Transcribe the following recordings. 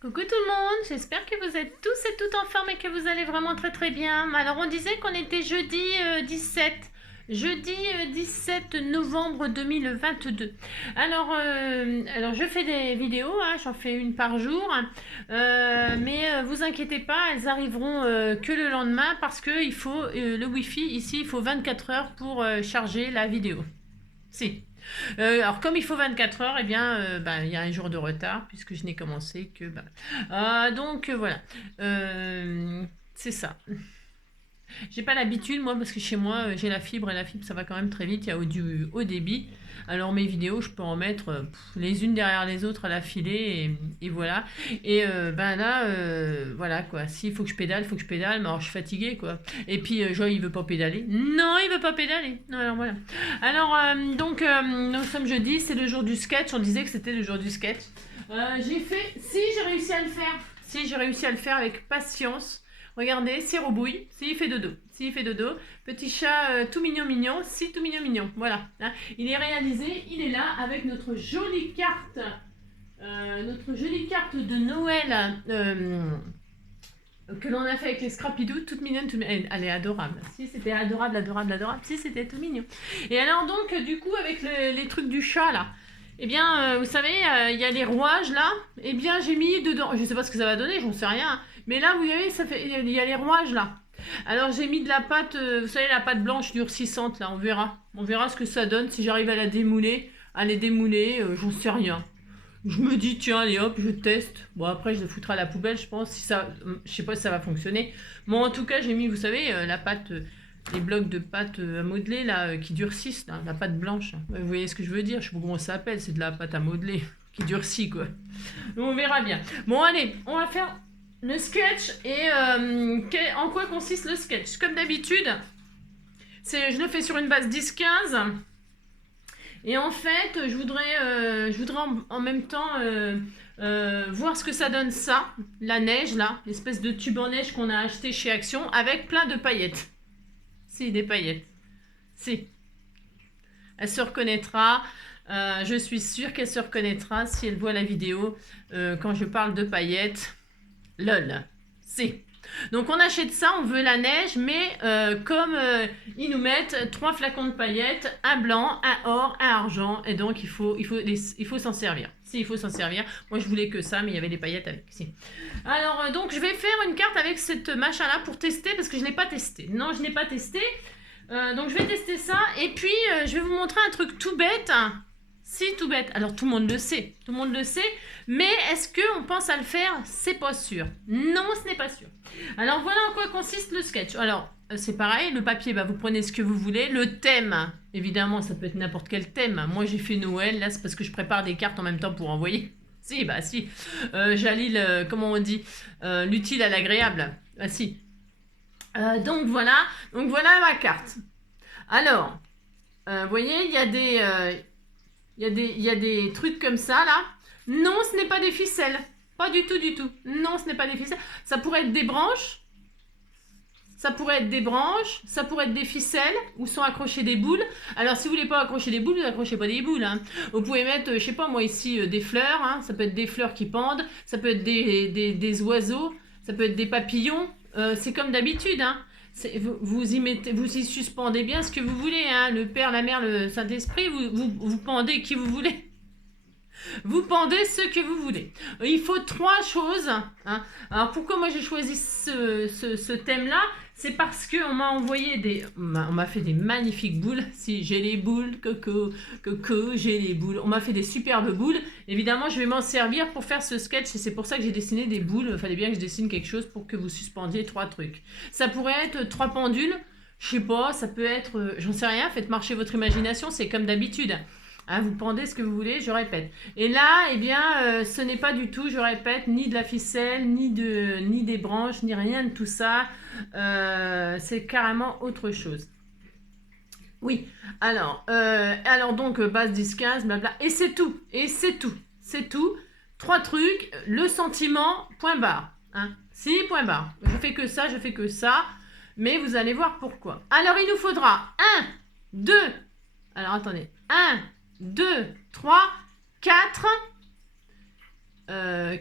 Coucou tout le monde, j'espère que vous êtes tous et toutes en forme et que vous allez vraiment très très bien. Alors on disait qu'on était jeudi 17. Jeudi 17 novembre 2022. Alors je fais des vidéos, hein, j'en fais une par jour, mais vous inquiétez pas, elles arriveront que le lendemain parce que il faut le Wi-Fi ici, il faut 24 heures pour charger la vidéo. Si. Alors comme il faut 24 heures, eh bien, il y a un jour de retard puisque je n'ai commencé que... voilà. C'est ça. J'ai pas l'habitude, moi, parce que chez moi, j'ai la fibre, et la fibre, ça va quand même très vite, il y a du haut débit. Alors mes vidéos, je peux en mettre les unes derrière les autres à la filée, et voilà. Et voilà quoi, s'il faut que je pédale, il faut que je pédale, mais alors je suis fatiguée quoi. Et puis Joy, il veut pas pédaler. Non, il veut pas pédaler. Non, alors voilà. Nous sommes jeudi, c'est le jour du sketch, on disait que c'était le jour du sketch. J'ai réussi à le faire. Si, j'ai réussi à le faire avec patience. Regardez, s'il rebouille, s'il fait dodo. S'il fait dodo, petit chat tout mignon mignon, si tout mignon mignon. Voilà, hein. Il est réalisé, il est là avec notre jolie carte de Noël que l'on a fait avec les Scrappy-Doo, toute mignonne, elle est adorable. Si, c'était adorable, adorable, adorable. Si, c'était tout mignon. Et alors donc, du coup, avec les trucs du chat là, eh bien, vous savez, il y a les rouages là. Eh bien, j'ai mis dedans, je sais pas ce que ça va donner, j'en sais rien. Mais là, vous voyez, il y a les rouages là. Alors, j'ai mis de la pâte, vous savez, la pâte blanche durcissante là, on verra. On verra ce que ça donne, si j'arrive à la démouler, j'en sais rien. Je me dis, tiens, allez hop, je teste. Bon, après, je le foutrai à la poubelle, je pense. Je sais pas si ça va fonctionner. Bon, en tout cas, j'ai mis, vous savez, la pâte, les blocs de pâte à modeler, là, qui durcissent, là, la pâte blanche. Vous voyez ce que je veux dire? Je sais pas comment ça s'appelle, c'est de la pâte à modeler qui durcit, quoi. On verra bien. Bon, allez, on va faire le sketch. Et en quoi consiste le sketch? Comme d'habitude, je le fais sur une base 10-15. Et en fait, je voudrais en même temps voir ce que ça donne ça, la neige là, l'espèce de tube en neige qu'on a acheté chez Action avec plein de paillettes. Si, des paillettes. Si. Elle se reconnaîtra. Je suis sûre qu'elle se reconnaîtra si elle voit la vidéo quand je parle de paillettes. Lol. Si. Donc on achète ça, on veut la neige, mais comme ils nous mettent 3 flacons de paillettes, un blanc, un or, un argent, et donc il faut s'en servir. Si, il faut s'en servir. Moi je voulais que ça, mais il y avait des paillettes avec. Si. Alors donc je vais faire une carte avec cette machin-là pour tester, parce que je ne l'ai pas testé. Non, je n'ai pas testé. Donc je vais tester ça, et puis je vais vous montrer un truc tout bête. Si, tout bête. Alors tout le monde le sait, mais est-ce qu'on pense à le faire? C'est pas sûr. Non, ce n'est pas sûr. Alors voilà en quoi consiste le sketch. Alors c'est pareil, le papier, vous prenez ce que vous voulez. Le thème, évidemment, ça peut être n'importe quel thème. Moi j'ai fait Noël, là c'est parce que je prépare des cartes en même temps pour envoyer. Si, si. J'allie, comment on dit, l'utile à l'agréable. Ah si. Donc voilà ma carte. Alors, vous voyez, il y a des trucs comme ça, là. Non, ce n'est pas des ficelles. Pas du tout, du tout. Non, ce n'est pas des ficelles. Ça pourrait être des branches. Ça pourrait être des ficelles où sont accrochées des boules. Alors, si vous voulez pas accrocher des boules, vous n'accrochez pas des boules. Hein. Vous pouvez mettre, je sais pas moi ici, des fleurs. Hein. Ça peut être des fleurs qui pendent. Ça peut être des oiseaux. Ça peut être des papillons. C'est comme d'habitude. Hein. Vous y suspendez bien ce que vous voulez, hein, le Père, la Mère, le Saint-Esprit, vous pendez qui vous voulez. Vous pendez ce que vous voulez. Il faut 3 choses. Hein. Alors pourquoi moi j'ai choisi ce thème-là? C'est parce qu'on m'a envoyé on m'a fait des magnifiques boules. Si, j'ai les boules, coco, j'ai les boules. On m'a fait des superbes boules. Évidemment, je vais m'en servir pour faire ce sketch. Et c'est pour ça que j'ai dessiné des boules. Il fallait bien que je dessine quelque chose pour que vous suspendiez 3 trucs. Ça pourrait être 3 pendules. Je sais pas, ça peut être... j'en sais rien, faites marcher votre imagination, c'est comme d'habitude. Hein, vous pendez ce que vous voulez, je répète. Et là, eh bien, ce n'est pas du tout, je répète, ni de la ficelle, ni des branches, ni rien de tout ça. C'est carrément autre chose. Oui, alors donc, base 10-15, blabla. Et c'est tout, c'est tout. 3 trucs, le sentiment, point barre. Hein. Si, point barre. Je fais que ça, mais vous allez voir pourquoi. Alors, il nous faudra 1, 2, alors attendez, 1, 2, 3, 4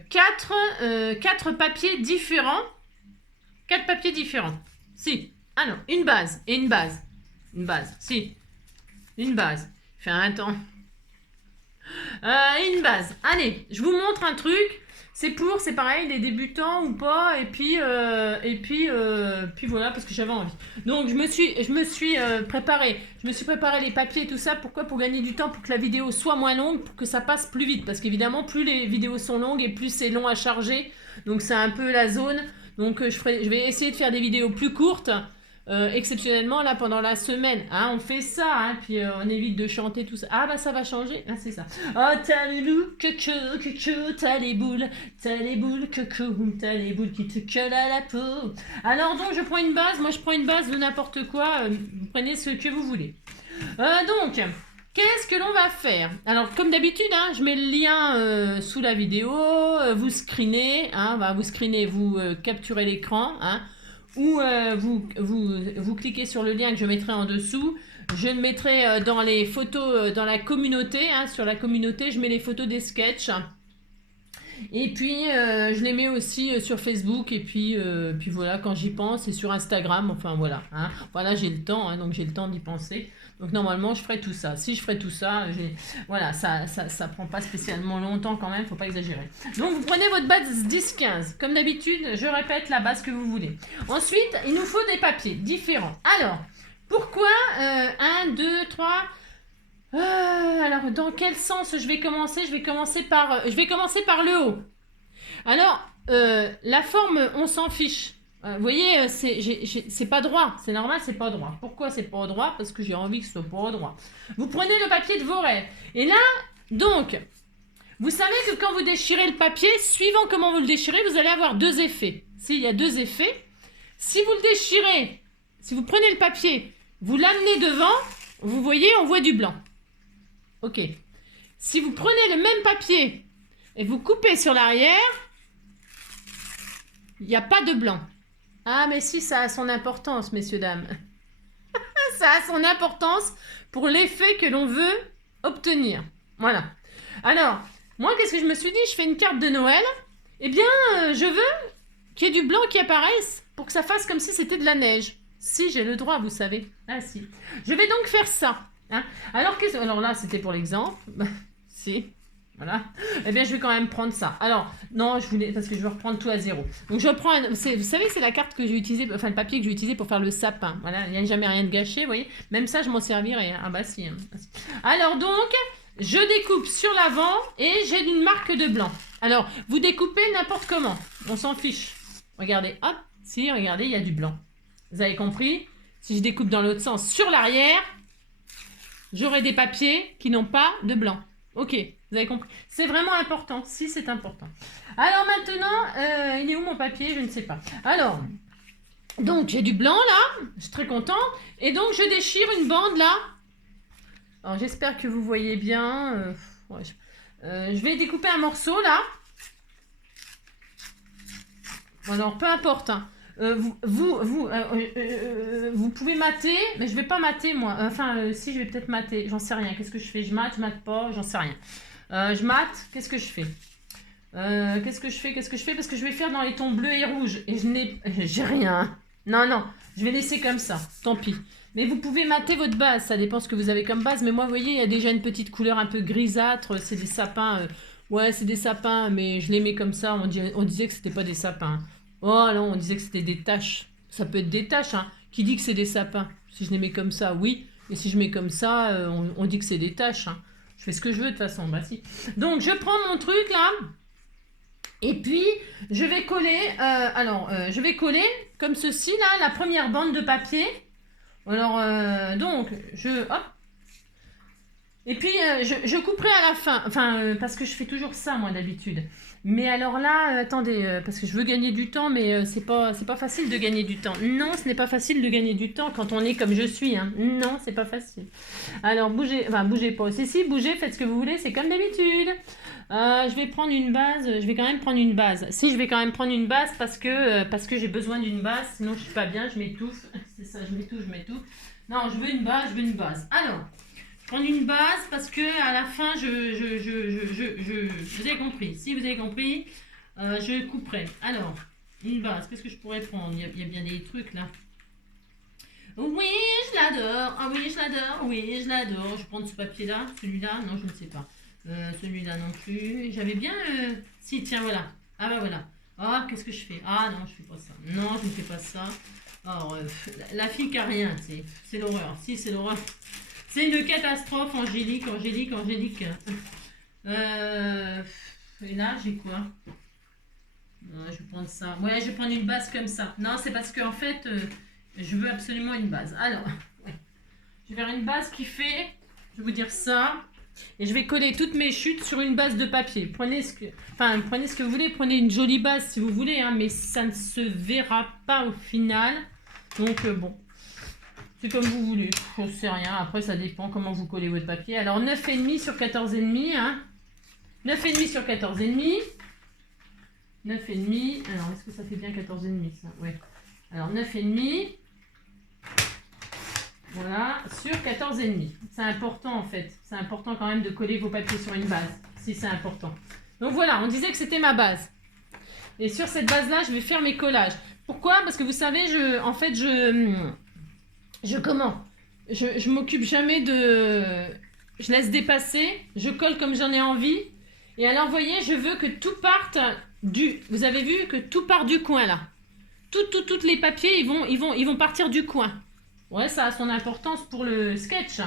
quatre papiers différents. 4 papiers différents. Si. Ah non, une base et une base. Une base, si. Une base. Fait un temps. Une base. Allez, je vous montre un truc. C'est pareil, les débutants ou pas. Et puis voilà, parce que j'avais envie. Donc, je me suis préparé. Je me suis préparé les papiers et tout ça. Pourquoi? Pour gagner du temps, pour que la vidéo soit moins longue, pour que ça passe plus vite. Parce qu'évidemment, plus les vidéos sont longues et plus c'est long à charger. Donc, c'est un peu la zone. Donc, je vais essayer de faire des vidéos plus courtes. Exceptionnellement, là, pendant la semaine, hein, on fait ça, hein, puis on évite de chanter tout ça. Ah, bah, ça va changer. Ah, c'est ça. Oh, t'as les boules, t'as les boules, t'as les boules qui te collent à la peau. Alors, donc, je prends une base. Moi, je prends une base de n'importe quoi. Vous prenez ce que vous voulez. Donc, qu'est-ce que l'on va faire? Alors, comme d'habitude, hein, je mets le lien sous la vidéo. Vous screenez, hein, vous screenez, vous capturez l'écran, hein. Ou vous cliquez sur le lien que je mettrai en dessous. Je le mettrai dans les photos, dans la communauté. Hein, sur la communauté, je mets les photos des sketchs. Et puis, je les mets aussi sur Facebook. Et puis voilà, quand j'y pense, et sur Instagram. Enfin, voilà. Hein. Voilà, j'ai le temps. Hein, donc, j'ai le temps d'y penser. Donc, normalement, je ferai tout ça. Si je ferai tout ça, voilà, ça prend pas spécialement longtemps quand même. Faut pas exagérer. Donc, vous prenez votre base 10-15. Comme d'habitude, je répète la base que vous voulez. Ensuite, il nous faut des papiers différents. Alors, pourquoi 1, 2, 3... alors, dans quel sens je vais commencer? Je vais commencer par le haut. Alors, la forme, on s'en fiche. Vous voyez, c'est pas droit. C'est normal, c'est pas droit. Pourquoi c'est pas droit? Parce que j'ai envie que ce soit pas droit. Vous prenez le papier de vos rêves. Et là, donc, vous savez que quand vous déchirez le papier, suivant comment vous le déchirez, vous allez avoir 2 effets. S'il y a 2 effets, si vous le déchirez, si vous prenez le papier, vous l'amenez devant, vous voyez, on voit du blanc. Ok. Si vous prenez le même papier et vous coupez sur l'arrière, il n'y a pas de blanc. Ah, mais si, ça a son importance, messieurs, dames. Ça a son importance pour l'effet que l'on veut obtenir. Voilà. Alors, moi, qu'est-ce que je me suis dit? Je fais une carte de Noël. Eh bien, je veux qu'il y ait du blanc qui apparaisse pour que ça fasse comme si c'était de la neige. Si, j'ai le droit, vous savez. Ah, si. Je vais donc faire ça. Hein. Alors là, c'était pour l'exemple. Si. Voilà. Eh bien, je vais quand même prendre ça. Alors, non, parce que je vais reprendre tout à zéro. Donc, je prends, vous savez que c'est la carte que j'ai utilisée, enfin, le papier que j'ai utilisé pour faire le sapin. Voilà, il n'y a jamais rien de gâché, vous voyez. Même ça, je m'en servirai. Ah bah si. Alors, donc, je découpe sur l'avant et j'ai une marque de blanc. Alors, vous découpez n'importe comment. On s'en fiche. Regardez, hop. Si, regardez, il y a du blanc. Vous avez compris? Si je découpe dans l'autre sens sur l'arrière, j'aurai des papiers qui n'ont pas de blanc. Ok, vous avez compris. C'est vraiment important. Si, c'est important. Alors maintenant, il est où mon papier? Je ne sais pas. Alors, donc j'ai du blanc là. Je suis très content. Et donc, je déchire une bande là. Alors, j'espère que vous voyez bien. Ouais, je vais découper un morceau là. Alors, peu importe. Hein. Vous pouvez mater, mais je vais pas mater moi. Enfin, si, je vais peut-être mater. J'en sais rien. Qu'est-ce que je fais? Je mate pas, j'en sais rien. Je mate, qu'est-ce que je fais? Qu'est-ce que je fais? Parce que je vais faire dans les tons bleus et rouges. Et j'ai rien. Non, je vais laisser comme ça. Tant pis. Mais vous pouvez mater votre base. Ça dépend ce que vous avez comme base. Mais moi, vous voyez, il y a déjà une petite couleur un peu grisâtre. C'est des sapins. Ouais, c'est des sapins, mais je les mets comme ça. On disait que c'était pas des sapins. Oh non, on disait que c'était des taches. Ça peut être des taches, hein. Qui dit que c'est des sapins? Si je les mets comme ça, oui. Et si je mets comme ça, on dit que c'est des taches, hein. Je fais ce que je veux de toute façon, bah si. Donc, je prends mon truc, là. Et puis, je vais coller, je vais coller, comme ceci, là, la première bande de papier. Alors, donc, hop. Et puis, je couperai à la fin. Enfin, parce que je fais toujours ça, moi, d'habitude. Mais alors là, attendez, parce que je veux gagner du temps, mais c'est pas facile de gagner du temps. Non, ce n'est pas facile de gagner du temps quand on est comme je suis. Hein. Non, c'est pas facile. Alors, bougez pas. Si, bougez, faites ce que vous voulez, c'est comme d'habitude. Je vais prendre une base. Je vais quand même prendre une base. Si, je vais quand même prendre une base parce que j'ai besoin d'une base. Sinon, je suis pas bien, je m'étouffe. C'est ça, je m'étouffe. Non, je veux une base. Alors, prendre une base parce que à la fin, vous avez compris. Si vous avez compris, je couperai. Alors, une base, qu'est-ce que je pourrais prendre? Il y a bien des trucs là. Oui, je l'adore. Ah oui, je l'adore. Oui, je l'adore. Je prends ce papier-là. Celui-là, non, je ne sais pas. Celui-là non plus. J'avais bien... Si, tiens, voilà. Ah bah voilà. Ah, qu'est-ce que je fais? Ah non, je fais pas ça. Non, je ne fais pas ça. Alors, la fille qui a rien, c'est l'horreur. Si, c'est l'horreur. C'est une catastrophe, Angélique, Angélique, Angélique. Et là, j'ai quoi? Je vais prendre ça. Ouais, je vais prendre une base comme ça. Non, c'est parce qu'en fait... je veux absolument une base. Alors, ouais. Je vais faire une base qui fait, je vais vous dire ça, et je vais coller toutes mes chutes sur une base de papier. Prenez ce que vous voulez, prenez une jolie base si vous voulez, hein, mais ça ne se verra pas au final. Donc bon, c'est comme vous voulez, je ne sais rien. Après, ça dépend comment vous collez votre papier. Alors, 9,5 sur 14,5, hein. 9,5 sur 14,5. 9,5. Alors, est-ce que ça fait bien 14,5 ça? Ouais. Alors, 9,5. Voilà, sur 14,5. C'est important en fait. C'est important quand même de coller vos papiers sur une base, si c'est important. Donc voilà, on disait que c'était ma base. Et sur cette base-là, je vais faire mes collages. Pourquoi? Parce que vous savez, je m'occupe jamais de... Je laisse dépasser, je colle comme j'en ai envie. Et alors, vous voyez, je veux que tout parte du... Vous avez vu que tout part du coin là. Toutes les papiers, ils vont partir du coin. Ouais, ça a son importance pour le sketch.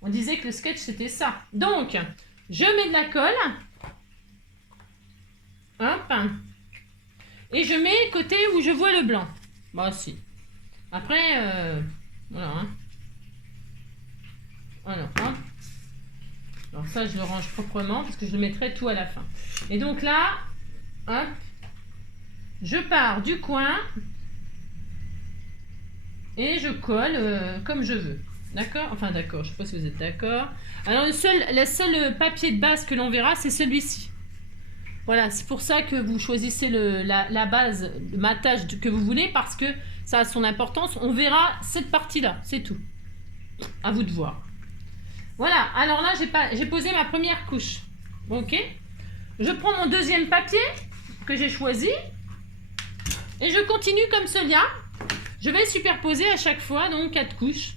On disait que le sketch, c'était ça. Donc, je mets de la colle. Hop. Et je mets côté où je vois le blanc. Bah, si. Après, voilà. Hein. Voilà. Hop. Alors ça, je le range proprement parce que je le mettrai tout à la fin. Et donc là, hop. Je pars du coin et je colle comme je veux. D'accord? Enfin d'accord, je ne sais pas si vous êtes d'accord. Alors le seul papier de base que l'on verra, c'est celui-ci. Voilà, c'est pour ça que vous choisissez la base, le matage que vous voulez, parce que ça a son importance. On verra cette partie-là, c'est tout. À vous de voir. Voilà, alors là, j'ai posé ma première couche. Ok? Je prends mon deuxième papier que j'ai choisi. Et je continue comme cela. Je vais superposer à chaque fois, donc 4 couches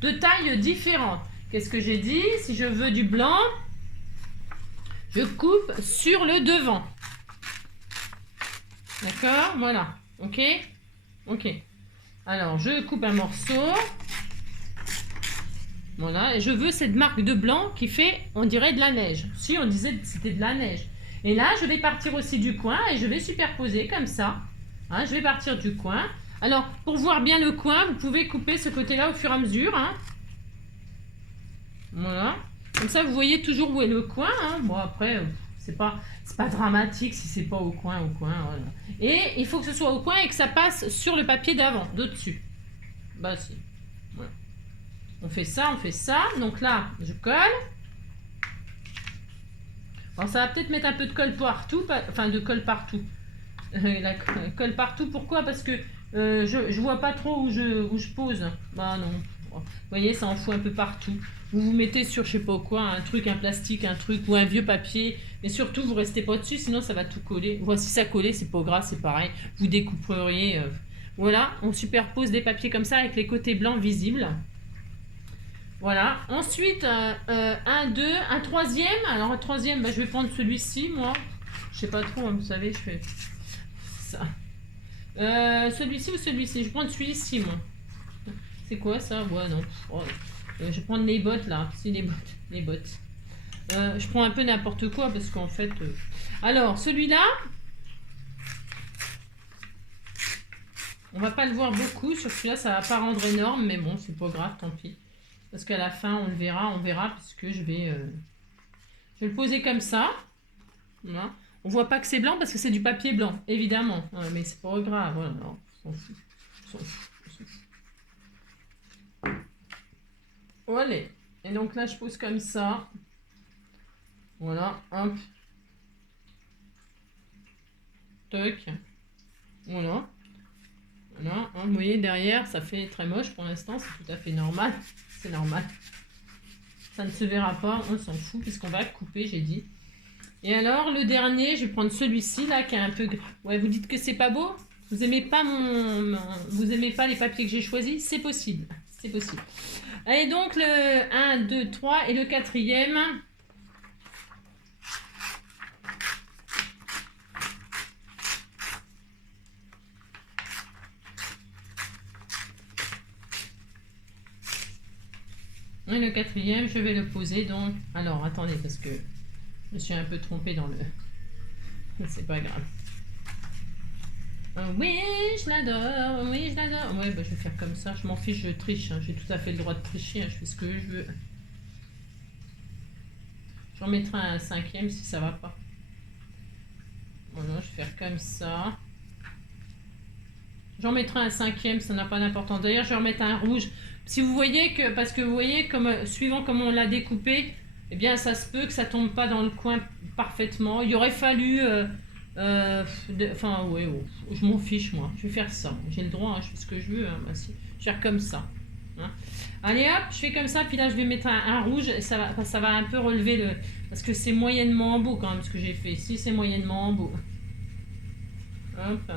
de tailles différentes. Qu'est-ce que j'ai dit? Si je veux du blanc, je coupe sur le devant. D'accord? Voilà. Ok? Ok. Alors, je coupe un morceau. Voilà. Et je veux cette marque de blanc qui fait, on dirait, de la neige. Si, on disait que c'était de la neige. Et là, je vais partir aussi du coin et je vais superposer comme ça. Hein, je vais partir du coin. Alors, pour voir bien le coin, vous pouvez couper ce côté-là au fur et à mesure. Hein. Voilà. Comme ça, vous voyez toujours où est le coin. Hein. Bon, après, c'est pas dramatique si c'est pas au coin. Voilà. Et il faut que ce soit au coin et que ça passe sur le papier d'avant, de dessus. Bah, si. Voilà. On fait ça. Donc là, je colle. Alors, ça va peut-être mettre un peu de colle partout. Enfin, de colle partout. La colle partout, pourquoi? Parce que je vois pas trop où je pose. Bah non. Vous voyez, ça en fout un peu partout. Vous mettez sur je sais pas quoi, un truc, un plastique, un truc ou un vieux papier. Mais surtout, vous restez pas dessus, sinon ça va tout coller. Voici ça collé, c'est pas grave, c'est pareil. Vous découperiez. Voilà, on superpose des papiers comme ça avec les côtés blancs visibles. Voilà. Ensuite, un troisième. Alors un troisième, bah, je vais prendre celui-ci, moi. Je sais pas trop, hein, vous savez, je fais ça. Celui-ci ou celui-ci? Je prends celui-ci, moi. C'est quoi ça? Ouais, non. Oh. Je vais prendre les bottes, là. C'est les bottes. Je prends un peu n'importe quoi, parce qu'en fait... Alors, celui-là... On va pas le voir beaucoup. Sur celui-là, ça va pas rendre énorme, mais bon, c'est pas grave, tant pis. Parce qu'à la fin, on verra, puisque je vais le poser comme ça. Voilà. On voit pas que c'est blanc parce que c'est du papier blanc, évidemment. Mais c'est pas grave, voilà. On s'en fout. Voilà. Et donc là, je pose comme ça. Voilà, hop. Toc. Voilà. Voilà. Hein, vous voyez, derrière, ça fait très moche pour l'instant. C'est tout à fait normal. C'est normal. Ça ne se verra pas, on s'en fout puisqu'on va couper, j'ai dit. Et alors, le dernier, je vais prendre celui-ci là qui est un peu... Ouais, vous dites que c'est pas beau? Vous aimez pas vous aimez pas les papiers que j'ai choisis? C'est possible, c'est possible. Allez, donc le 1, 2, 3 et le quatrième. Et le quatrième, je vais le poser donc... Alors, attendez, parce que je me suis un peu trompée dans le... C'est pas grave. Oui, je l'adore, oui, je l'adore. Ouais, bah, je vais faire comme ça, je m'en fiche, je triche. Hein. J'ai tout à fait le droit de tricher, hein. Je fais ce que je veux. J'en mettrai un cinquième si ça va pas. Voilà, je vais faire comme ça. J'en mettrai un cinquième, ça n'a pas d'importance. D'ailleurs, je vais remettre un rouge. Si vous voyez que, parce que vous voyez, comme suivant comment on l'a découpé, eh bien, ça se peut que ça tombe pas dans le coin parfaitement. Il aurait fallu, enfin, ouais, oh, je m'en fiche moi. Je vais faire ça. J'ai le droit, hein, je fais ce que je veux. Hein, bah, si. Je vais faire comme ça. Hein. Allez hop, je fais comme ça. Puis là, je vais mettre un rouge. Et ça va un peu relever le, parce que c'est moyennement beau quand même ce que j'ai fait. Si c'est moyennement beau. Hop.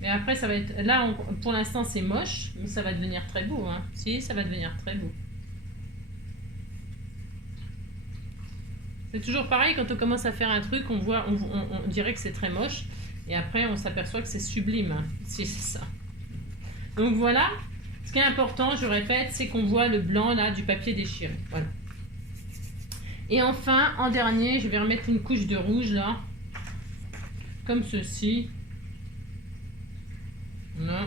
Mais après, ça va être... Là, pour l'instant, c'est moche, mais ça va devenir très beau. Hein. Si, ça va devenir très beau. C'est toujours pareil, quand on commence à faire un truc, on dirait que c'est très moche. Et après, on s'aperçoit que c'est sublime. Hein. Si, c'est ça. Donc voilà. Ce qui est important, je répète, c'est qu'on voit le blanc là du papier déchiré. Voilà. Et enfin, en dernier, je vais remettre une couche de rouge là. Comme ceci. Non.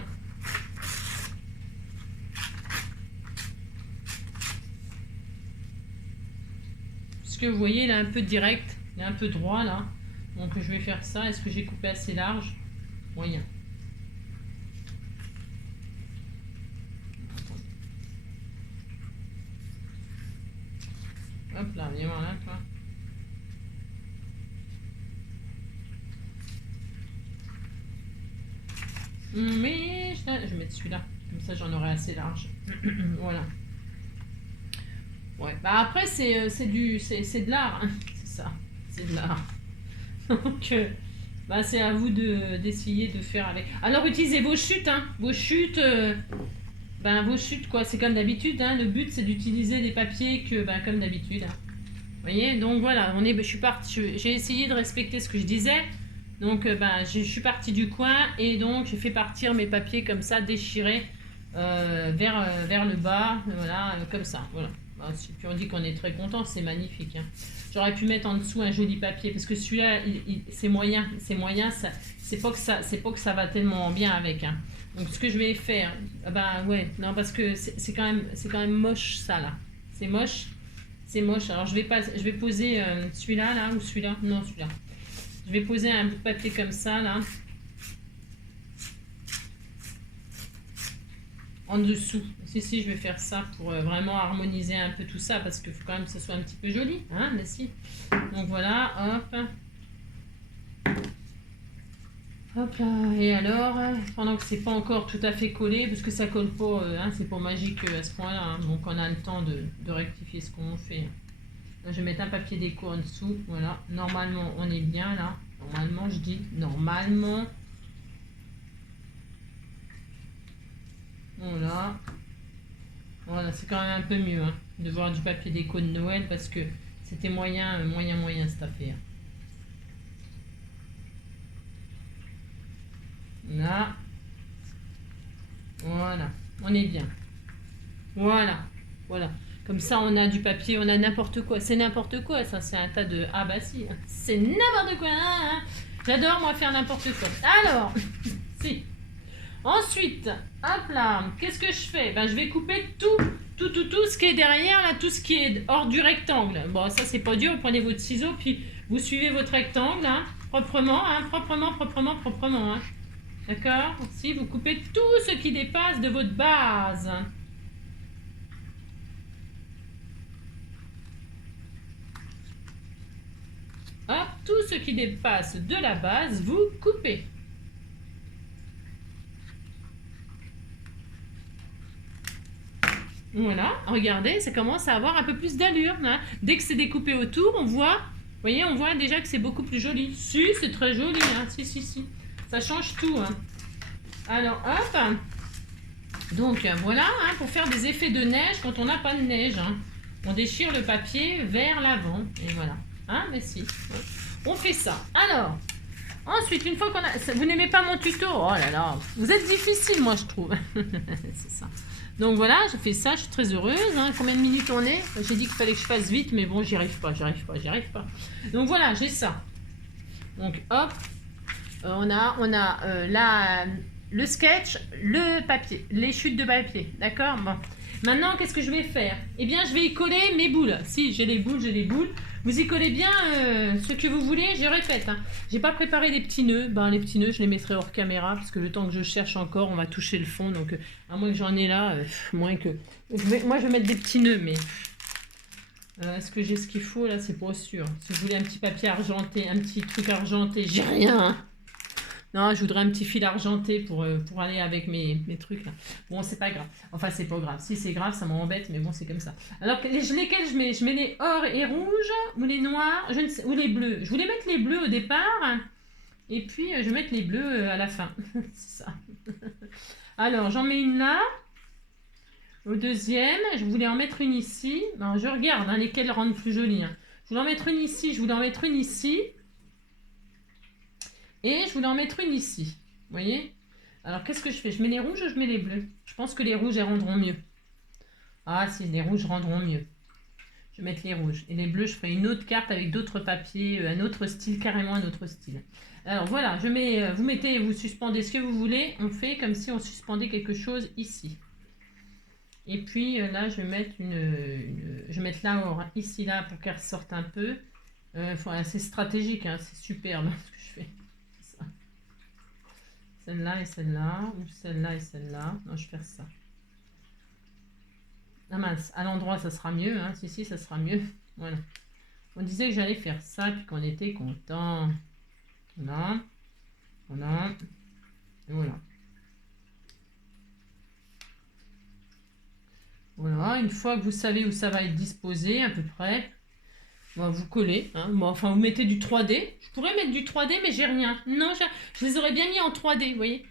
Parce que vous voyez, il est un peu direct, il est un peu droit là. Donc je vais faire ça. Est-ce que j'ai coupé assez large? Moyen. Hop là, viens voir là, toi. Mais je vais mettre celui-là. Comme ça, j'en aurai assez large. Voilà. Ouais. Bah après, c'est de l'art. Hein. C'est ça. C'est de l'art. Donc, bah, c'est à vous d'essayer de faire avec. Alors, utilisez vos chutes. Hein. Vos chutes, vos chutes, quoi. C'est comme d'habitude. Hein. Le but, c'est d'utiliser des papiers comme d'habitude. Hein. Vous voyez? Donc, voilà. Je suis partie. J'ai essayé de respecter ce que je disais. Donc, je suis partie du coin et donc je fais partir mes papiers comme ça, déchirés vers le bas, voilà, comme ça. Voilà. Puis on dit qu'on est très content, c'est magnifique. Hein. J'aurais pu mettre en dessous un joli papier parce que celui-là, c'est moyen, c'est pas que ça va tellement bien avec. Hein. Donc, ce que je vais faire, ouais, non, parce que c'est quand même moche ça là. C'est moche. Alors, je vais poser celui-là là ou celui-là. Non, celui-là. Je vais poser un bout de papier comme ça, là. En dessous. Si, je vais faire ça pour vraiment harmoniser un peu tout ça, parce qu'il faut quand même que ce soit un petit peu joli. Hein, mais si. Donc voilà, hop. Hop là. Et alors, pendant que c'est pas encore tout à fait collé, parce que ça colle pas, c'est pas magique à ce point-là. Hein, donc on a le temps de rectifier ce qu'on fait. Je vais mettre un papier déco en dessous. Voilà. Normalement, on est bien là. Normalement, je dis normalement. Voilà. Voilà, c'est quand même un peu mieux hein, de voir du papier déco de Noël parce que c'était moyen cette affaire. Là. Voilà. On est bien. Voilà. Voilà. Comme ça, on a du papier, on a n'importe quoi. C'est n'importe quoi, ça. C'est un tas de... Ah bah si, hein. C'est n'importe quoi. Hein. J'adore, moi, faire n'importe quoi. Alors, si. Ensuite, hop là, qu'est-ce que je fais? Je vais couper tout ce qui est derrière, là, tout ce qui est hors du rectangle. Bon, ça, c'est pas dur. Vous prenez votre ciseau, puis vous suivez votre rectangle, hein, proprement. Hein. D'accord? Si, vous coupez tout ce qui dépasse de votre base. Hop, tout ce qui dépasse de la base, vous coupez. Voilà, regardez, ça commence à avoir un peu plus d'allure. Hein. Dès que c'est découpé autour, on voit, vous voyez, on voit déjà que c'est beaucoup plus joli. Si, c'est très joli, hein. Si. Ça change tout. Hein. Alors, hop. Donc, voilà, hein, pour faire des effets de neige quand on n'a pas de neige. Hein. On déchire le papier vers l'avant. Et voilà. Hein, mais si. On fait ça. Alors, ensuite, une fois qu'on a... Vous n'aimez pas mon tuto? Oh là là. Vous êtes difficile, moi, je trouve. C'est ça. Donc voilà, je fais ça, je suis très heureuse. Hein. Combien de minutes on est? J'ai dit qu'il fallait que je fasse vite, mais bon, j'y arrive pas. Donc voilà, j'ai ça. Donc hop, on a le sketch, le papier, les chutes de papier. D'accord? Bon. Maintenant, qu'est-ce que je vais faire? Eh bien, je vais y coller mes boules. Si, j'ai les boules. Vous y collez bien ce que vous voulez, je répète. Hein. J'ai pas préparé les petits nœuds. Ben, les petits nœuds, je les mettrai hors caméra parce que le temps que je cherche encore, on va toucher le fond. Donc, à moins que j'en ai là, moins que... Moi, je vais mettre des petits nœuds, mais... est-ce que j'ai ce qu'il faut là? C'est pas sûr. Si vous voulez un petit papier argenté, un petit truc argenté, j'ai rien. Hein. Non, je voudrais un petit fil argenté pour aller avec mes trucs là. Bon, c'est pas grave. Enfin, c'est pas grave. Si c'est grave, ça m'embête, mais bon, c'est comme ça. Alors, lesquels je mets? Je mets les or et rouges, ou les noirs, je ne sais, ou les bleus. Je voulais mettre les bleus au départ, et puis je vais mettre les bleus à la fin. C'est ça. Alors, j'en mets une là. Au deuxième, je voulais en mettre une ici. Non, je regarde hein, lesquels rendent plus joli. Hein. Je voulais en mettre une ici, je voulais en mettre une ici. Et je voulais en mettre une ici. Vous voyez? Alors, qu'est-ce que je fais? Je mets les rouges ou je mets les bleus? Je pense que les rouges, elles rendront mieux. Ah, si, les rouges rendront mieux. Je vais mettre les rouges. Et les bleus, je ferai une autre carte avec d'autres papiers, un autre style, carrément un autre style. Alors, voilà, je mets, vous suspendez ce que vous voulez. On fait comme si on suspendait quelque chose ici. Et puis, là, je vais mettre je vais mettre la or ici, là, pour qu'elle ressorte un peu. C'est stratégique, hein, c'est superbe ce que je fais. Celle-là et celle-là, ou celle-là et celle-là. Non, je vais faire ça. Ah mince, à l'endroit, ça sera mieux. Hein. Si, ça sera mieux. Voilà. On disait que j'allais faire ça, puis qu'on était content. Voilà. Et voilà. Voilà, une fois que vous savez où ça va être disposé, à peu près, vous collez. Hein. Bon, enfin, vous mettez du 3D. Je pourrais mettre du 3D, mais j'ai rien. Non, je les aurais bien mis en 3D, vous voyez.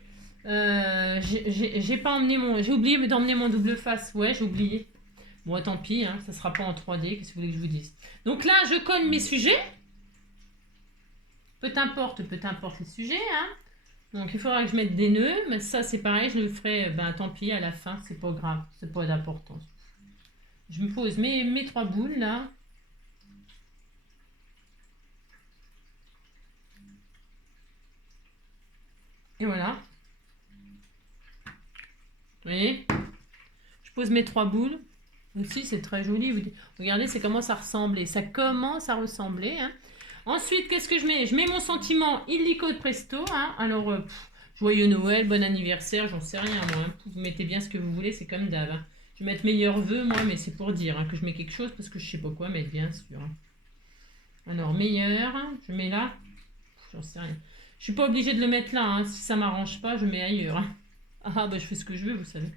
J'ai pas emmené j'ai oublié d'emmener mon double face. Ouais, j'ai oublié. Bon, tant pis, hein, ça sera pas en 3D. Qu'est-ce que vous voulez que je vous dise? Donc là, je colle mes sujets. Peu importe les sujets. Hein. Donc, il faudra que je mette des nœuds. Mais ça, c'est pareil, je le ferai, tant pis, à la fin. C'est pas grave. C'est pas d'importance. Je me pose mes 3 boules, là. Et voilà. Vous voyez? Je pose mes 3 boules. Aussi, c'est très joli. Regardez, c'est comment ça ressemblait. Ça commence à ressembler. Hein. Ensuite, qu'est-ce que je mets? Je mets mon sentiment illico de presto. Hein. Alors, joyeux Noël, bon anniversaire, j'en sais rien, moi. Hein. Vous mettez bien ce que vous voulez, c'est comme d'hab. Hein. Je vais mettre meilleurs vœux, moi, mais c'est pour dire hein, que je mets quelque chose parce que je sais pas quoi mettre, bien sûr. Hein. Alors, meilleur, je mets là. J'en sais rien. Je suis pas obligée de le mettre là. Hein. Si ça m'arrange pas, je mets ailleurs. Hein. Ah, bah, je fais ce que je veux, vous savez.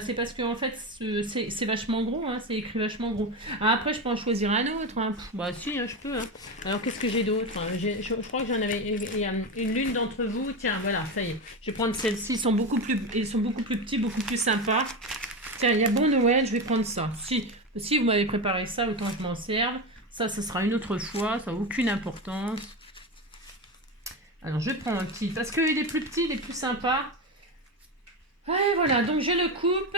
C'est parce que en fait c'est vachement gros, hein, c'est écrit vachement gros. Ah, après je peux en choisir un autre, hein. Bah si, hein, je peux. Hein. Alors qu'est-ce que j'ai d'autre? Je crois que j'en avais l'une d'entre vous. Tiens, voilà, ça y est. Je vais prendre celle-ci. Ils sont beaucoup plus petits, beaucoup plus sympas. Tiens, il y a Bon Noël, je vais prendre ça. Si vous m'avez préparé ça, autant que je m'en serve. Ça, ce sera une autre fois, ça n'a aucune importance. Alors je prends un petit, parce qu'il est plus petit, il est plus sympa. Ouais, voilà, donc je le coupe.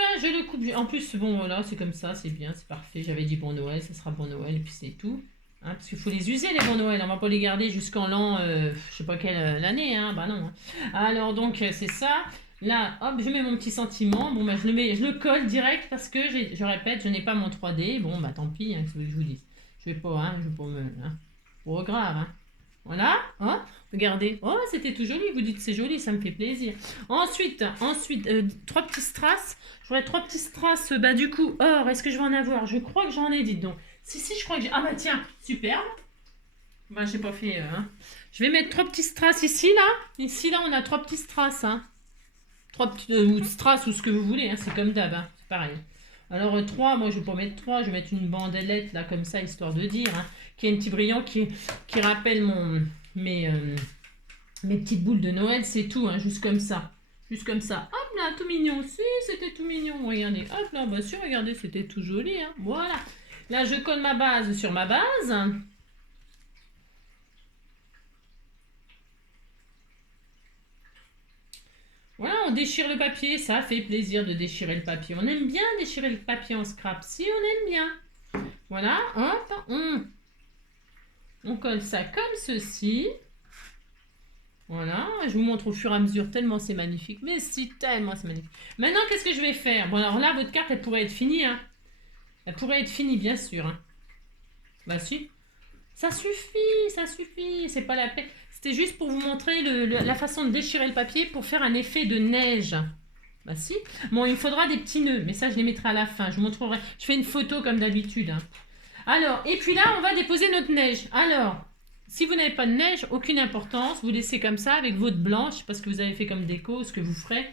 En plus, bon, voilà, c'est comme ça, c'est bien, c'est parfait. J'avais dit Bon Noël, ça sera Bon Noël, et puis c'est tout. Hein, parce qu'il faut les user, les Bon Noël. On va pas les garder jusqu'en l'an, je sais pas quelle année, hein, bah non. Hein. Alors, donc, c'est ça. Là, hop, je mets mon petit sentiment. Bon, bah, je le colle direct parce que, je répète, je n'ai pas mon 3D. Bon, bah, tant pis, hein, que je vous dise. Je vais pas me... Hein, pas grave, hein. Voilà, oh, regardez. Oh, c'était tout joli. Vous dites c'est joli, ça me fait plaisir. Ensuite, 3 petits strass. J'aurais 3 petits strass. Bah du coup, or, est-ce que je vais en avoir? Je crois que j'en ai, dites donc. Si, je crois que j'ai... Ah bah tiens, superbe. Bah j'ai pas fait... Hein. Je vais mettre 3 petits strass ici, là. Ici, là, on a 3 petits strass. Hein. 3 petits strass ou ce que vous voulez. Hein. C'est comme d'hab, hein. C'est pareil. Alors 3, moi je vais pas mettre 3, je vais mettre une bandelette là comme ça, histoire de dire, hein, qui a un petit brillant qui rappelle mes petites boules de Noël, c'est tout, hein, juste comme ça. Juste comme ça. Hop là, tout mignon. Si, c'était tout mignon. Regardez. Hop là, bah si, regardez, c'était tout joli. Hein. Voilà. Là, je colle ma base sur ma base. Voilà, on déchire le papier. Ça fait plaisir de déchirer le papier. On aime bien déchirer le papier en scrap. Si, on aime bien. Voilà, hop. On colle ça comme ceci. Voilà, je vous montre au fur et à mesure, tellement c'est magnifique. Mais si, tellement c'est magnifique. Maintenant, qu'est-ce que je vais faire? Bon, alors là, votre carte, elle pourrait être finie. Hein. Elle pourrait être finie, bien sûr. Hein. Bah si. Ça suffit. C'est pas la peine. C'était juste pour vous montrer la façon de déchirer le papier pour faire un effet de neige. Bah si. Bon, il faudra des petits nœuds, mais ça, je les mettrai à la fin. Je vous montrerai. Je fais une photo comme d'habitude. Hein. Alors, et puis là, on va déposer notre neige. Alors... Si vous n'avez pas de neige, aucune importance, vous laissez comme ça avec votre blanche, parce que vous avez fait comme déco, ce que vous ferez.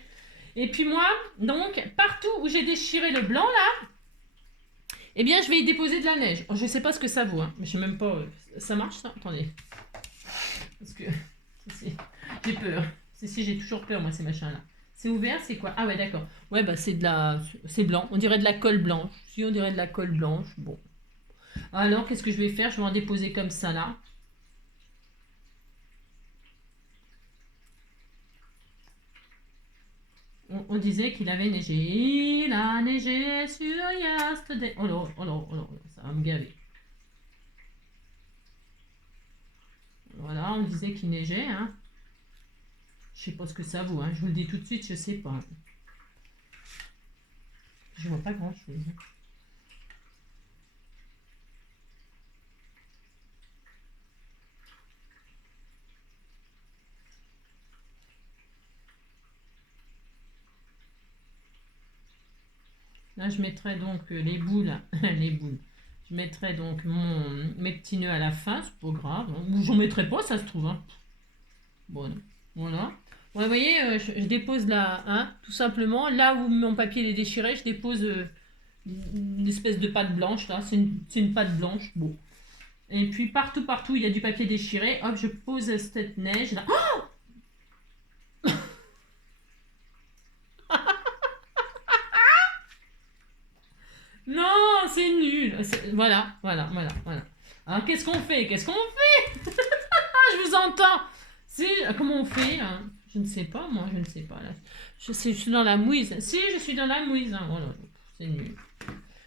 Et puis moi, donc, partout où j'ai déchiré le blanc là, eh bien je vais y déposer de la neige. Je ne sais pas ce que ça vaut, hein, mais je ne sais même pas, ça marche ça? Attendez. Parce que, j'ai peur. Si, j'ai toujours peur moi ces machins là. C'est ouvert, c'est quoi? Ah ouais d'accord. Ouais bah c'est blanc, on dirait de la colle blanche. Si on dirait de la colle blanche, bon. Alors qu'est-ce que je vais faire? Je vais en déposer comme ça là. On disait qu'il avait neigé. Il a neigé sur Yesterday. Oh là, ça va me gaver. Voilà, on disait qu'il neigeait. Hein. Je sais pas ce que ça vaut. Hein. Je vous le dis tout de suite, je sais pas. Je vois pas grand chose. Là, je mettrai donc les boules. Les boules. Je mettrai donc mes petits nœuds à la fin, c'est pas grave. Hein. Ou j'en mettrai pas, ça se trouve. Hein. Bon, voilà. Ouais, vous voyez, je dépose là, hein, tout simplement. Là où mon papier est déchiré, je dépose une espèce de pâte blanche. Là, c'est une pâte blanche. Bon. Et puis partout, il y a du papier déchiré. Hop, je pose cette neige là. Oh non, c'est nul. Voilà. Alors, qu'est-ce qu'on fait? Ah, je vous entends. Comment on fait hein? Je ne sais pas, moi, je ne sais pas. Là. Je suis dans la mouise. Si, je suis dans la mouise. Hein. Oh là, c'est nul.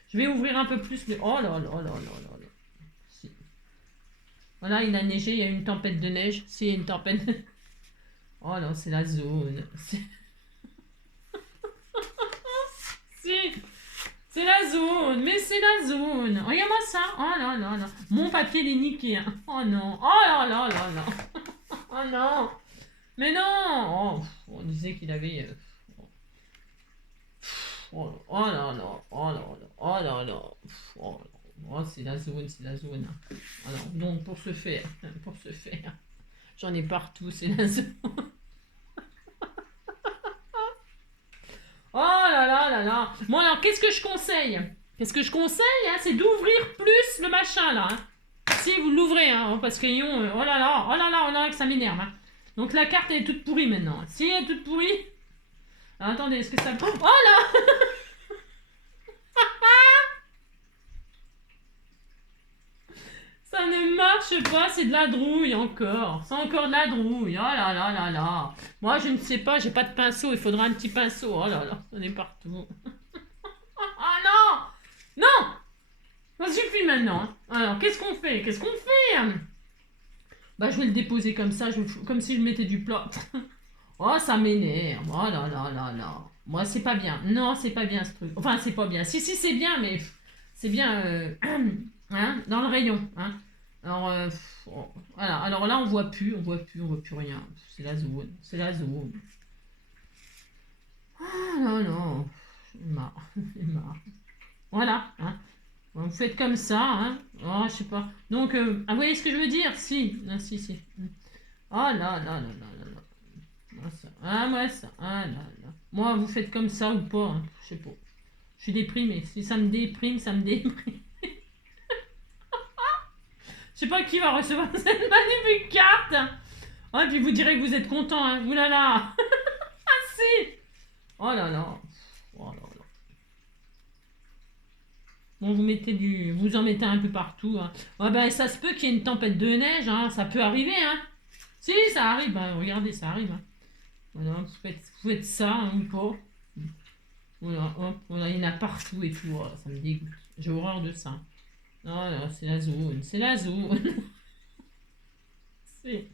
Je vais ouvrir un peu plus le... Oh là. Si. Voilà, il a neigé, il y a une tempête de neige. Si, il y a une tempête... Oh non, c'est la zone. Si, c'est la zone, mais c'est la zone. Regarde-moi ça. Oh là. Mon papier, il est niqué. Hein. Oh non. Oh là. Oh non. Mais non. Oh, on disait qu'il avait... Oh là. Oh, c'est la zone. Alors, donc, pour ce faire, j'en ai partout, c'est la zone. Oh là. Bon, alors, qu'est-ce que je conseille? Hein, c'est d'ouvrir plus le machin, là. Hein. Si, vous l'ouvrez, hein, parce qu'ils ont... oh là, que ça m'énerve. Hein. Donc, la carte, elle est toute pourrie, maintenant. Si, elle est toute pourrie... Alors, attendez, est-ce que ça... Oh là. Ça ne marche pas, c'est de la drouille encore. C'est encore de la drouille. Oh là. Moi, je ne sais pas, j'ai pas de pinceau. Il faudra un petit pinceau. Oh là, on est partout. Ah non. Ça suffit maintenant. Alors, qu'est-ce qu'on fait? Bah, je vais le déposer comme ça, comme si je mettais du plâtre. Oh, ça m'énerve. Oh là. Moi, c'est pas bien. Non, c'est pas bien ce truc. Enfin, c'est pas bien. Si, c'est bien, mais c'est bien hein, dans le rayon. Hein. Alors, voilà. Alors là, on voit plus rien. C'est la zone. Ah non. J'ai marre. Voilà. Hein. Vous faites comme ça. Hein. Oh, je sais pas. Donc, vous voyez ce que je veux dire? Si. Ah, si. Oh là. Ah, moi, ça. Ah là. Moi, vous faites comme ça ou pas? Hein. Je sais pas. Je suis déprimée. Si ça me déprime, ça me déprime. Je sais pas qui va recevoir cette magnifique carte. Oh, et puis vous direz que vous êtes content, hein. Ouh là là. Ah si. Oh là là. Oh là là. Bon, vous en mettez un peu partout, hein. Ouais, ben, ça se peut qu'il y ait une tempête de neige, hein. Ça peut arriver, hein. Si, ça arrive, hein. Regardez, ça arrive, hein. Voilà, vous faites ça, hein, ou pas. Voilà, hop, voilà, il y en a partout et tout. Oh, ça me dégoûte. J'ai horreur de ça. Oh là, c'est la zone, c'est la zone. C'est...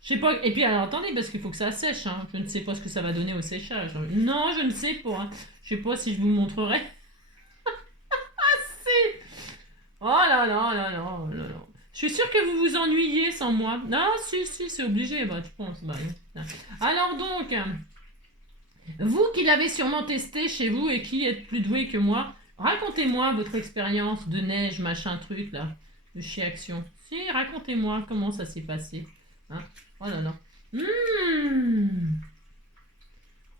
Je sais pas. Et puis alors attendez, parce qu'il faut que ça sèche, hein. Je ne sais pas ce que ça va donner au séchage. Non, je ne sais pas, hein. Je sais pas si je vous montrerai. Si. Oh là là là là oh là là. Je suis sûre que vous vous ennuyez sans moi. Non, si, c'est obligé, bah, tu penses. Bah, alors donc, vous qui l'avez sûrement testé chez vous et qui êtes plus doué que moi, racontez-moi votre expérience de neige, machin truc, là, de chez Action. Si, racontez-moi comment ça s'est passé. Hein, oh là là.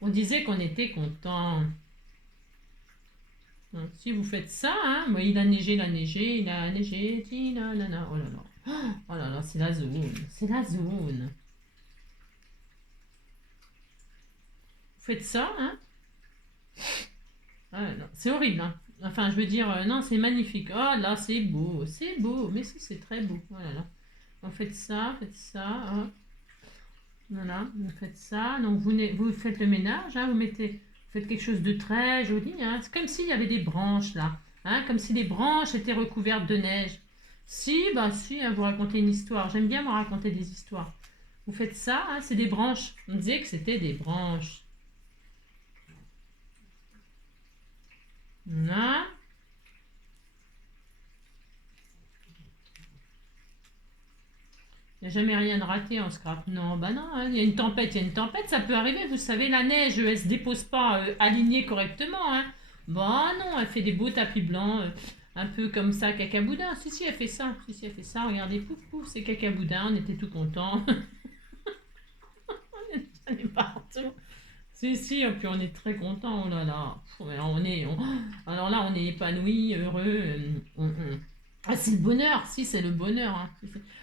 On disait qu'on était content. Si vous faites ça, hein, moi, il a neigé, il a neigé, il a neigé, nanana, oh là là. Oh là là, c'est la zone, c'est la zone. Vous faites ça, hein. Ah, c'est horrible, hein. Enfin, je veux dire, non, c'est magnifique. Oh là, c'est beau, mais si, c'est très beau. Oh là là. Donc, faites ça, hein. Voilà, vous faites ça. Donc, vous faites le ménage, hein, vous faites quelque chose de très joli, hein. C'est comme s'il y avait des branches, là. Hein, comme si les branches étaient recouvertes de neige. Si, bah si, hein, vous racontez une histoire. J'aime bien me raconter des histoires. Vous faites ça, hein, c'est des branches. On disait que c'était des branches. Là. Il n'y a jamais rien de raté en scrap. Non, bah non, hein, il y a une tempête, ça peut arriver. Vous savez, la neige, elle se dépose pas alignée correctement, hein. Bah non, elle fait des beaux tapis blancs, un peu comme ça, cacaboudin. Si, elle fait ça. Si, elle fait ça. Regardez, pouf, pouf, c'est cacaboudin. On était tout contents. On est partout. Si, et puis on est très contents. Oh là là. Alors là, on est épanoui, heureux. Ah, c'est le bonheur. Si, c'est le bonheur, hein.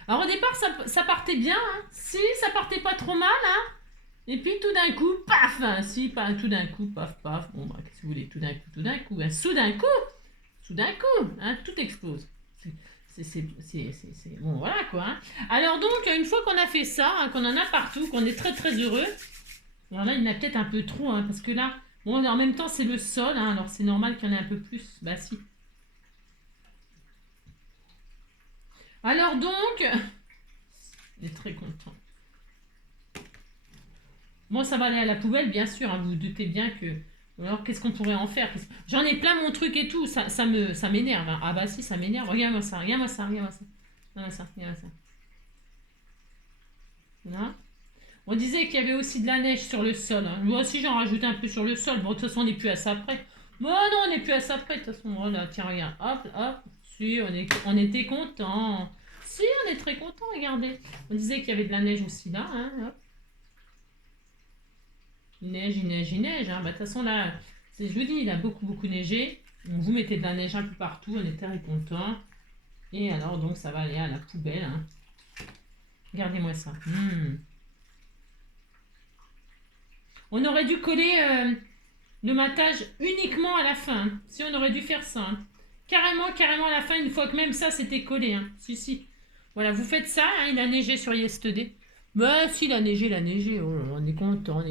Alors au départ, ça partait bien, hein. Si, ça partait pas trop mal, hein. Et puis tout d'un coup, paf, hein. Si, pas tout d'un coup, paf, paf. Bon, bah, qu'est-ce que vous voulez, tout d'un coup, hein. Soudain coup, hein, tout explose. C'est... Bon, voilà, quoi, hein. Alors donc, une fois qu'on a fait ça, hein, qu'on en a partout, qu'on est très, très heureux, alors là, il y en a peut-être un peu trop, hein, parce que là, bon, en même temps, c'est le sol, hein, alors c'est normal qu'il y en ait un peu plus. Bah si. Alors donc, il est très content. Moi, ça va aller à la poubelle, bien sûr, hein, vous vous doutez bien que... Alors, qu'est-ce qu'on pourrait en faire? J'en ai plein mon truc et tout, ça m'énerve, hein. Ah bah si, ça m'énerve. Regarde-moi ça. Regarde-moi ça. Voilà. On disait qu'il y avait aussi de la neige sur le sol, hein. Moi aussi, j'en rajoute un peu sur le sol. Bon, de toute façon, on n'est plus à ça près. Bon, non, on n'est plus à ça près, de toute façon. Voilà, tiens, regarde. Hop. Si, on était contents. Si, on est très contents, regardez. On disait qu'il y avait de la neige aussi là, hein. Hop. Il neige, hein. Bah, de toute façon, là, je vous dis, il a beaucoup neigé. Donc, vous mettez de la neige un peu partout, on est très contents. Et alors, donc, ça va aller à la poubelle, hein. Regardez-moi ça. On aurait dû coller le matage uniquement à la fin, hein. Si, on aurait dû faire ça, hein. Carrément à la fin, une fois que même ça, c'était collé, hein. Si. Voilà, vous faites ça, hein. Il a neigé sur Yesterday. Bah, si, il a neigé. Oh, on est content.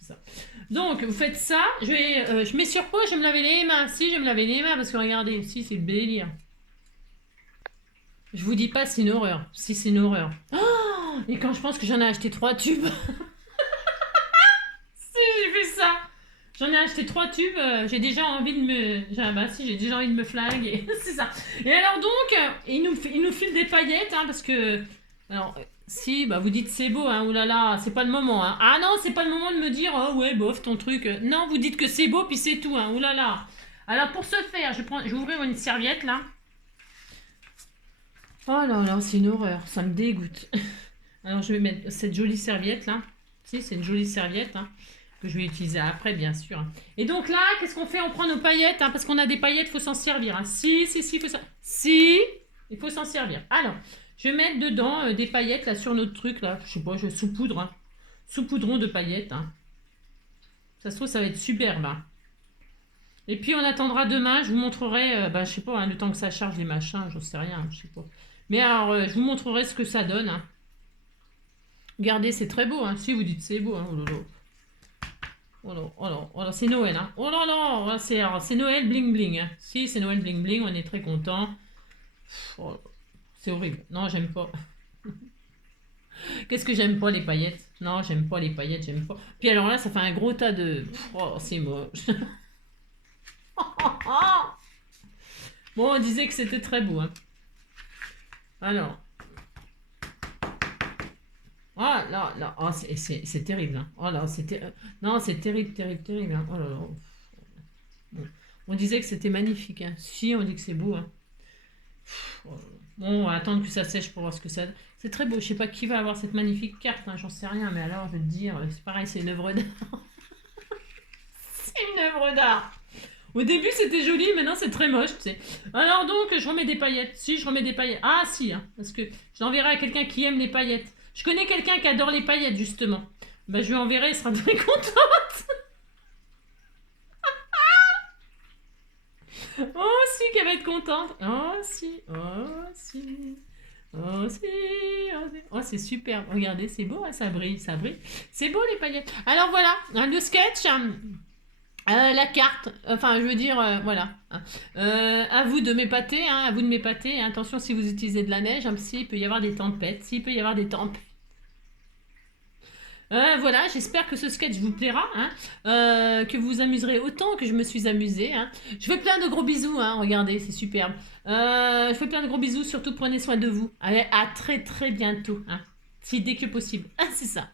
Ça. Donc, vous faites ça. Je mets sur quoi? Je vais me laver les mains. Si, je vais me laver les mains parce que regardez, si, c'est le délire. Je vous dis pas, c'est une horreur. Si, c'est une horreur. Oh, et quand je pense que j'en ai acheté 3 tubes. Si, j'ai fait ça. J'en ai acheté 3 tubes. J'ai déjà envie de me. J'ai déjà envie de me flinguer. C'est ça. Et alors, donc, il nous file des paillettes, hein, parce que. Alors. Si, bah vous dites c'est beau, hein, oulala, c'est pas le moment, hein. Ah non, c'est pas le moment de me dire, oh ouais, bof, ton truc. Non, vous dites que c'est beau, puis c'est tout, hein, oulala. Alors pour ce faire, je vais ouvrir une serviette, là. Oh là là, c'est une horreur, ça me dégoûte. Alors je vais mettre cette jolie serviette, là. Si, c'est une jolie serviette, hein. que je vais utiliser après, bien sûr. Et donc là, qu'est-ce qu'on fait? On prend nos paillettes, hein, parce qu'on a des paillettes, il faut s'en servir. Hein. Si, il faut s'en servir. Alors, je vais mettre dedans des paillettes, là, sur notre truc, là. Je sais pas, je saupoudre. Hein. Saupoudrons de paillettes. Hein. Ça se trouve, ça va être superbe. Hein. Et puis, on attendra demain. Je vous montrerai, je sais pas, hein, le temps que ça charge les machins, j'en sais rien, je sais pas. Mais alors, je vous montrerai ce que ça donne. Hein. Regardez, c'est très beau. Hein. Si, vous dites c'est beau. Hein. Oh là là. Oh là, c'est Noël, hein. Oh là là, c'est Noël bling bling. Hein. Si, c'est Noël bling bling, on est très content. Oh, c'est horrible. Non, j'aime pas. Qu'est-ce que j'aime pas les paillettes? Non, j'aime pas les paillettes, j'aime pas. Puis alors là, ça fait un gros tas de. Oh, c'est moche. Bon, on disait que c'était très beau. Hein. Alors. Oh là là, oh, c'est terrible. Hein. Oh là, non, c'est terrible, terrible, terrible. Hein. Oh là là. Bon. On disait que c'était magnifique. Hein. Si, on dit que c'est beau. Hein. Oh là là. Bon, on va attendre que ça sèche pour voir ce que ça donne. C'est très beau. Je sais pas qui va avoir cette magnifique carte. Hein. J'en sais rien. Mais alors, je vais te dire, c'est pareil, c'est une œuvre d'art. C'est une œuvre d'art. Au début, c'était joli. Maintenant, c'est très moche. Tu sais. Alors donc, je remets des paillettes. Si, je remets des paillettes. Ah, si. Hein, parce que je l'enverrai à quelqu'un qui aime les paillettes. Je connais quelqu'un qui adore les paillettes, justement. Ben, je lui enverrai, il sera très content. Oh, si, qu'elle va être contente. Oh, si, oh, si. Oh, si, oh, si. Oh, c'est super. Regardez, c'est beau, hein, ça brille, ça brille. C'est beau, les paillettes. Alors, voilà, hein, le sketch, la carte. Enfin, je veux dire, voilà. Hein. À vous de m'épater, hein, à vous de m'épater. Hein. Attention, si vous utilisez de la neige, hein, s'il peut y avoir des tempêtes. S'il peut y avoir des tempêtes. Voilà, j'espère que ce sketch vous plaira, hein, que vous vous amuserez autant que je me suis amusée. Hein. Je fais plein de gros bisous, hein, regardez, c'est superbe. Je fais plein de gros bisous, surtout prenez soin de vous. Allez, à très très bientôt, hein, si dès que possible. Ah, c'est ça.